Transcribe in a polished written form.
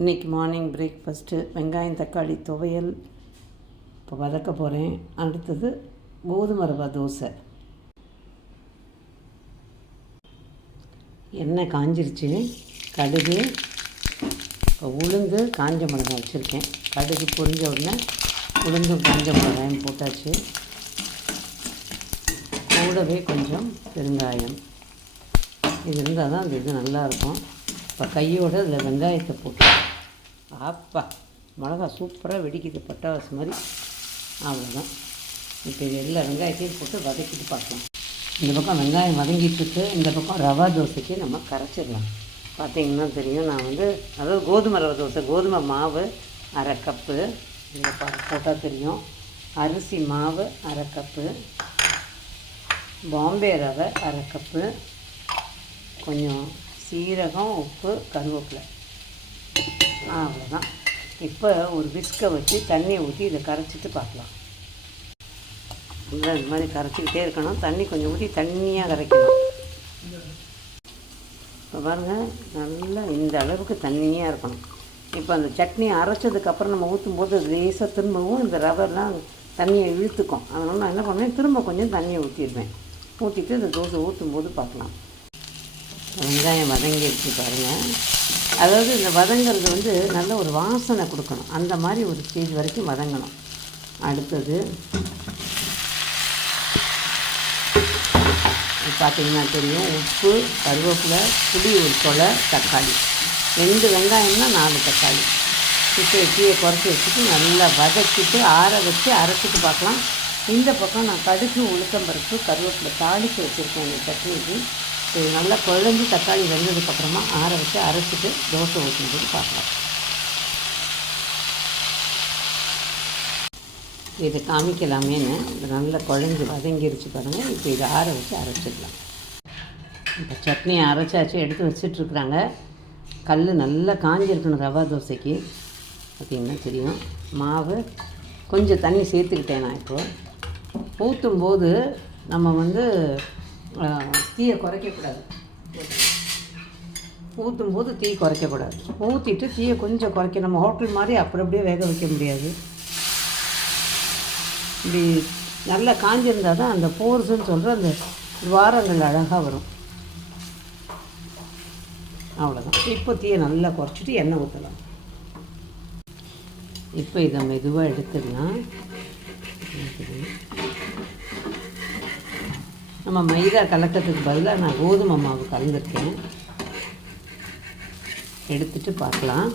இன்றைக்கி morning breakfast வெங்காயம் தக்காளி துவையல் இப்போ வதக்க போகிறேன். அடுத்தது கோதுமை ரவா தோசை. எண்ணெய் காஞ்சிருச்சு. கடுகு, இப்போ உளுந்து காஞ்ச மிளகாய் வச்சுருக்கேன். கடுகு பொரிஞ்ச உடனே உளுந்தும் காஞ்ச மிளகாயும் போட்டாச்சு. கூடவே கொஞ்சம் பெருங்காயம். இது இருந்தால் தான் அந்த இது நல்லாயிருக்கும். இப்போ கையோடு அதில் வெங்காயத்தை போட்டு ஆப்பா மிளகா சூப்பராக வெடிக்குது, பட்டாசு மாதிரி. அவ்வளோதான். இப்போ இது எல்லா வெங்காயத்தையும் போட்டு வதக்கிட்டு பார்க்கலாம். இந்த பக்கம் வெங்காயம் வதங்கிட்டுருக்கு, இந்த பக்கம் ரவா தோசைக்கு நம்ம கரைச்சிடலாம். பார்த்திங்கன்னா தெரியும், நான் அதாவது கோதுமை ரவா தோசை, கோதுமை மாவு அரை கப்பு இந்த போட்டால் தெரியும். அரிசி மாவு அரை கப்பு, பாம்பே ரவை அரை கப்பு, கொஞ்சம் சீரகம், உப்பு, கருவேப்பிலை. அவ்வளோதான். இப்போ ஒரு விஸ்கை வச்சு தண்ணியை ஊற்றி இதை கரைச்சிட்டு பார்க்கலாம். இந்த மாதிரி கரைச்சிக்கிட்டே இருக்கணும். தண்ணி கொஞ்சம் ஊற்றி தண்ணியாக கரைக்கணும். இப்போ பாருங்கள், நல்லா இந்த அளவுக்கு தண்ணியாக இருக்கணும். இப்போ அந்த சட்னி அரைச்சதுக்கப்புறம் நம்ம ஊற்றும் போது லேசாக திரும்பவும் இந்த ரவெல்லாம் தண்ணியை இழுத்துக்கும். அதனால் நான் என்ன பண்ணுவேன், திரும்ப கொஞ்சம் தண்ணியை ஊற்றிடுவேன். ஊற்றிட்டு இந்த தோசை ஊற்றும் போது பார்க்கலாம். வெங்காயம் வதங்கிடுச்சு பாருங்கள். அதாவது இந்த வதங்கிறது நல்ல ஒரு வாசனை கொடுக்கணும். அந்த மாதிரி ஒரு ஸ்டேஜ் வரைக்கும் வதங்கணும். அடுத்தது பார்த்திங்கன்னா தெரியும், உப்பு, கருவேப்பிலை, புளி ஒரு கொலை, தக்காளி. 2 வெங்காயம்னா 4 தக்காளி. இப்போ டீயை குறைச்சி வச்சுட்டு நல்லா வதக்கிட்டு ஆற வச்சு அரைச்சிட்டு பார்க்கலாம். இந்த பக்கம் நான் கடுகு, உளுத்தம்பருப்பு, கருவேப்பிலை தாளித்து வச்சுருக்கேன் இந்த சட்னிக்கு. இது நல்லா குழஞ்சி தக்காளி வெந்ததுக்கப்புறமா ஆற வச்சு அரைச்சிட்டு தோசை ஊற்றும்போது பார்க்கலாம். இதை காமிக்கலாமேன்னு இது நல்லா குழஞ்சி வதங்கிருச்சு பாருங்கள். இப்போ இதை ஆற வச்சு அரைச்சிடலாம். இப்போ சட்னியை அரைச்சாச்சு, எடுத்து வச்சிட்ருக்குறாங்க. கல் நல்லா காஞ்சிருக்கணும் ரவா தோசைக்கு. பார்த்திங்கன்னா தெரியும். மாவு கொஞ்சம் தண்ணி சேர்த்துக்கிட்டேன் நான். இப்போது ஊற்றும்போது நம்ம தீயை குறைக்கக்கூடாது. ஊற்றும்போது தீ குறைக்கக்கூடாது. ஊற்றிட்டு தீயை கொஞ்சம் குறைக்க, நம்ம ஹோட்டல் மாதிரி அப்படியே வேக வைக்க முடியாது. இப்படி நல்லா காஞ்சிருந்தால் தான் அந்த போர்ஸுன்னு சொல்கிற அந்த துவாரங்கள் அழகாக வரும். அவ்வளோதான். இப்போ தீயை நல்லா குறைச்சிட்டு எண்ணெய் ஊற்றலாம். இப்போ இதை மெதுவாக எடுத்துடலாம். நம்ம மைதா கலக்கிறதுக்கு பதிலாக நான் கோதுமை மாவு கலந்துருக்கேன். எடுத்துகிட்டு பார்க்கலாம்.